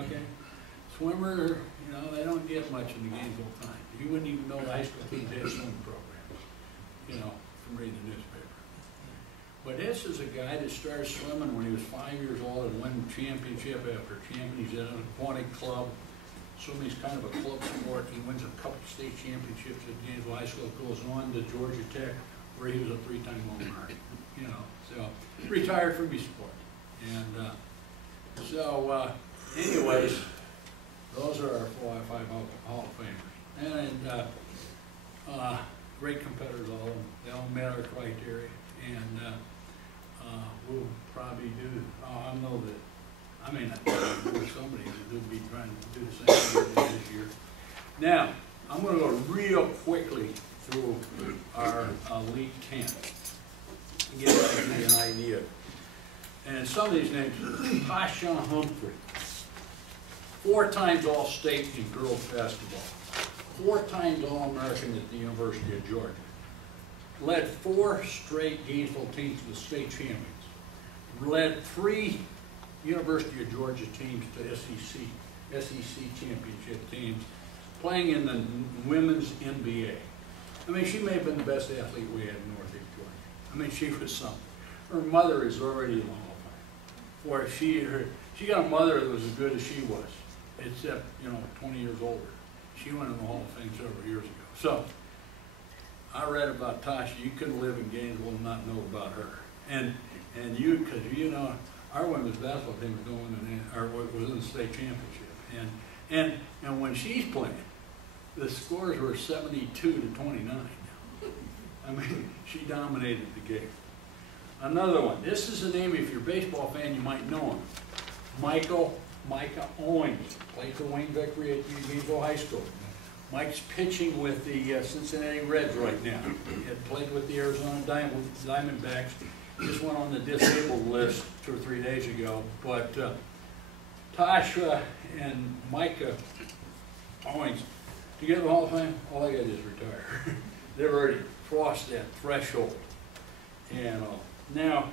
Okay? Swimmer, you know, they don't get much in the Gainesville Times. You wouldn't even know the high school teams had swimming programs, you know, from reading the newspaper. But this is a guy that started swimming when he was 5 years old and won championship after championship. He's in an aquatic club. Swimming's kind of a club sport. He wins a couple state championships at Gainesville High School. Goes on to Georgia Tech, where he was a three-time All-American. You know, so retired from his sport. And anyways, those are our 5 Hall of Famers. And great competitors, all of them. They all met our criteria. And we'll probably do, I know that, I mean, somebody would be trying to do the same thing this year. Now, I'm going to go real quickly through our Elite 10 to give you an idea. And some of these names, Tasha Humphrey, 4 times All-State in girls basketball, 4 times All-American at the University of Georgia, led 4 straight Gainesville teams to the state champions, led 3 University of Georgia teams to SEC championship teams, playing in the women's NBA. I mean, she may have been the best athlete we had in Northeast Georgia. I mean, she was something. Her mother is already in the Hall of Fame. Or she got a mother that was as good as she was, except, you know, 20 years older. She went in the Hall of Fame several years ago. So, I read about Tasha. You couldn't live in Gainesville and not know about her. And you, because you know, our women's basketball team was going in, or was in the state championship. And when she's playing, the scores were 72 to 29. I mean, she dominated the game. Another one. This is a name, if you're a baseball fan, you might know him. Micah Owings. Played for Wayne Vickery at Gainesville High School. Mike's pitching with the Cincinnati Reds right now. He had played with the Arizona Diamondbacks. Just went on the disabled list 2 or 3 days ago. But Tasha and Micah Owings, to get to the Hall of Fame, all they got to do is retire. They've already crossed that threshold. And now,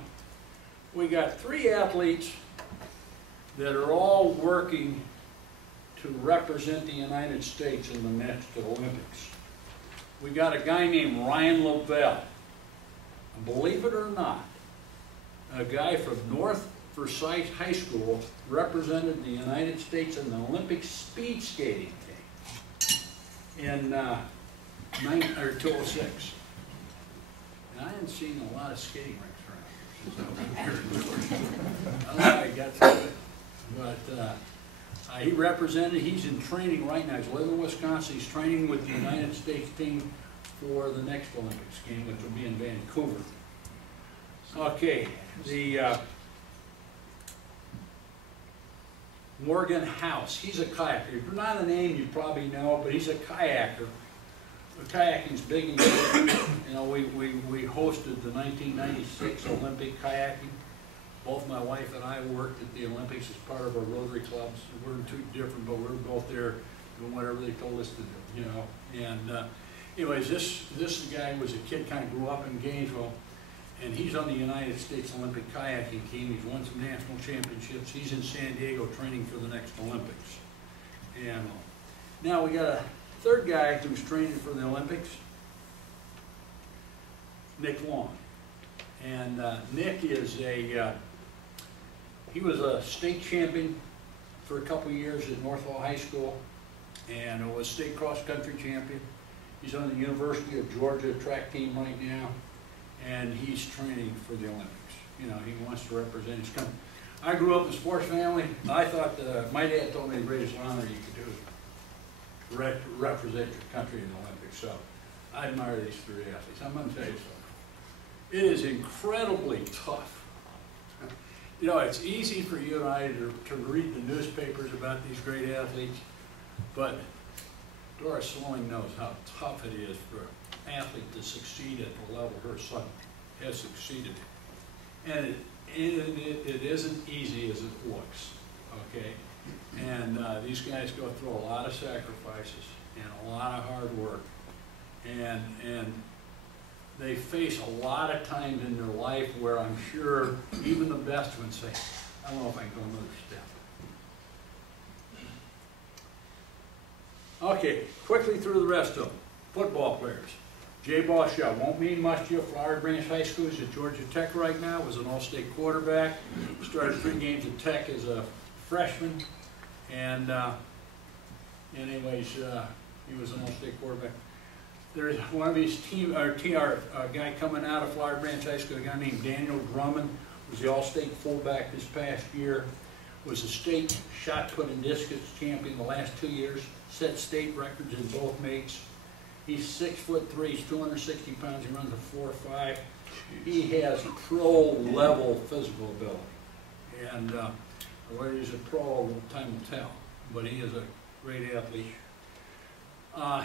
we got 3 athletes that are all working to represent the United States in the next Olympics. We got a guy named Ryan Lavelle. Believe it or not, a guy from North Forsyth High School represented the United States in the Olympic speed skating team in 2006. And I haven't seen a lot of skating rinks around here since I've been here in Georgia. I don't know how he got through it, but he represented, he's in training right now. He's living in Wisconsin. He's training with the United States team for the next Olympics game, which will be in Vancouver. Okay, the Morgan House. He's a kayaker. Not a name you probably know, but he's a kayaker. Kayaking's big in Georgia. You know, we hosted the 1996 Olympic kayaking. Both my wife and I worked at the Olympics as part of our Rotary clubs. We're 2 different, but we were both there doing whatever they told us to do, you know. And anyways, this guy was a kid, kind of grew up in Gainesville, and he's on the United States Olympic kayaking team. He's won some national championships. He's in San Diego training for the next Olympics. And now we got a 3rd guy who's training for the Olympics, Nick Long. And Nick is he was a state champion for a couple years at Northwell High School, and was state cross-country champion. He's on the University of Georgia track team right now, and he's training for the Olympics. You know, he wants to represent his country. I grew up in a sports family. I thought, my dad told me the greatest honor you could do is represent your country in the Olympics. So I admire these 3 athletes. I'm going to tell you something. It is incredibly tough. You know, it's easy for you and I to read the newspapers about these great athletes, but Doris Sloan knows how tough it is for an athlete to succeed at the level her son has succeeded in. And it isn't easy as it looks, okay? And these guys go through a lot of sacrifices and a lot of hard work, and they face a lot of times in their life where I'm sure even the best would say, I don't know if I can go another step. Okay, quickly through the rest of them. Football players. J-Ball Shaw won't mean much to you. Flower Branch High School is at Georgia Tech right now. Was an all-state quarterback. Started 3 games at Tech as a freshman. And anyways, he was an all-state quarterback. There's one of these our guy coming out of Flower Branch High School, a guy named Daniel Drummond, was the all-state fullback this past year. Was a state shot put and discus champion the last 2 years. Set state records in both meets. He's 6'3", he's 260 pounds, he runs a 4.5. He has pro level physical ability. And whether he's a pro, time will tell. But he is a great athlete.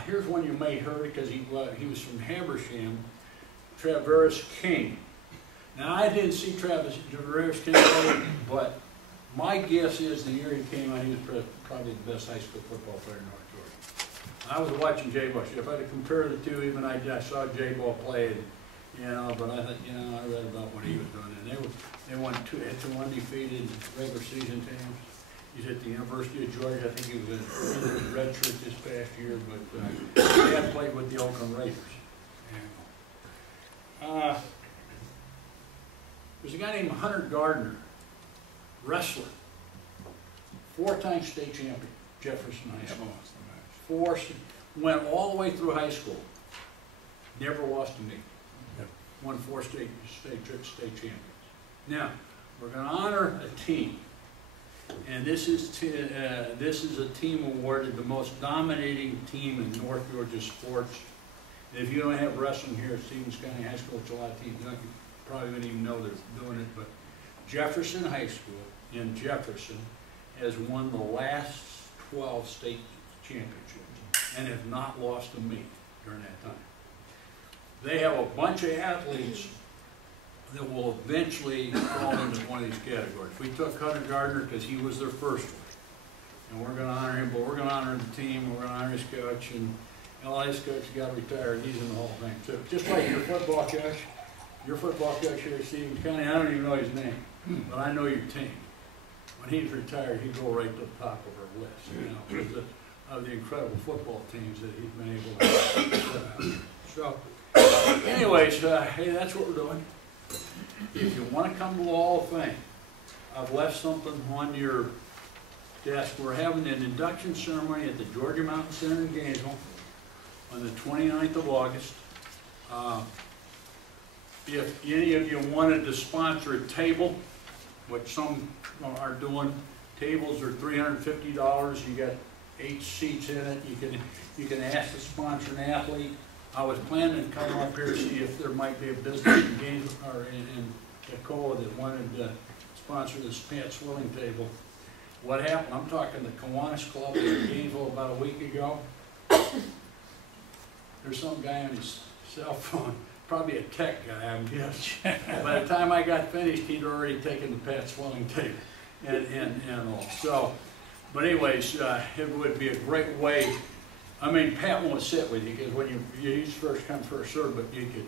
Here's one you may have heard because he was from Habersham, Traverse King. Now I didn't see Traverse King play, but my guess is the year he came out, he was probably the best high school football player in North Georgia. I was watching J-Ball. If I had to compare the two, even I saw J-Ball play, you know, but I thought, you know, I read about what he was doing, and they won two undefeated regular season teams. He's at the University of Georgia. I think he was in the red shirt this past year, but he had played with the Oakland Raiders. There's a guy named Hunter Gardner, wrestler, 4-time state champion, Jefferson High School. Went all the way through high school, never lost a meet. Won 4 state champions. Now, we're going to honor a team. And this is a team awarded the most dominating team in North Georgia sports. And if you don't have wrestling here at Stevens County High School, which a lot of teams don't, you probably wouldn't even know they're doing it, but Jefferson High School in Jefferson has won the last 12 state championships and have not lost a meet during that time. They have a bunch of athletes that will eventually fall into one of these categories. We took Hunter Gardner because he was their first one. And we're going to honor him, but we're going to honor the team, we're going to honor his coach, and his coach got retired. He's in the Hall of Fame too. Just like your football coach here at Stevens County, I don't even know his name, but I know your team. When he's retired, he'd go right to the top of our list, you know, because of the incredible football teams that he's been able to put out. So, anyways, hey, that's what we're doing. If you want to come to the Hall of Fame, I've left something on your desk. We're having an induction ceremony at the Georgia Mountain Center in Gainesville on the 29th of August. If any of you wanted to sponsor a table, which some are doing, tables are $350. You got 8 seats in it. You can ask to sponsor an athlete. I was planning to come up here to see if there might be a business in Gainesville or in Tacoma that wanted to sponsor this Pat Swilling table. What happened? I'm talking the Kiwanis Club in Gainesville about a week ago. There's some guy on his cell phone, probably a tech guy, I'm guessing. By the time I got finished, he'd already taken the Pat Swilling table and all. So, but anyways, it would be a great way. I mean, Pat won't sit with you because when you first come, first serve, but you could,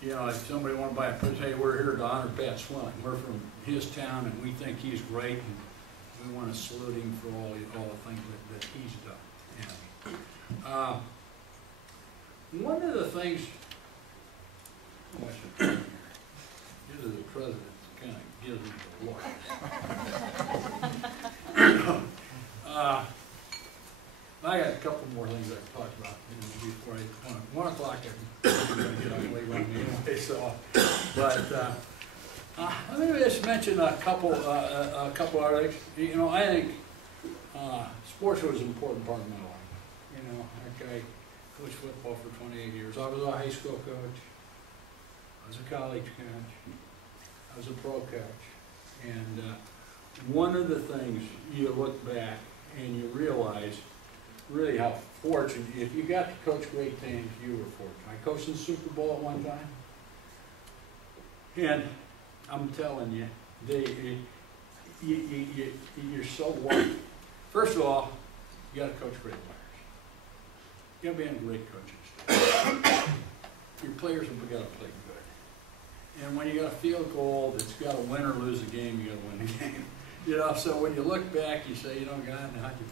you know, if somebody want to buy a place, hey, we're here to honor Pat Swilling. We're from his town and we think he's great and we want to salute him for all the things that he's done. Yeah. One of the things, usually the president kind of gives me the look. I got a couple more things I can talk about before 1 o'clock. I'm going to get on late on me anyway. So, but let me just mention a couple other things. You know, I think sports was an important part of my life. You know, I coached football for 28 years. I was a high school coach. I was a college coach. I was a pro coach. And one of the things you look back and you realize really how fortunate, if you got to coach great teams, you were fortunate. I coached in the Super Bowl at one time. And I'm telling you, you're so lucky. First of all, you got to coach great players. You got to be on a great coaching staff. Your players have got to play good. And when you got a field goal that's got to win or lose the game, you got to win the game. You know, so when you look back, you say, you know, God, how'd you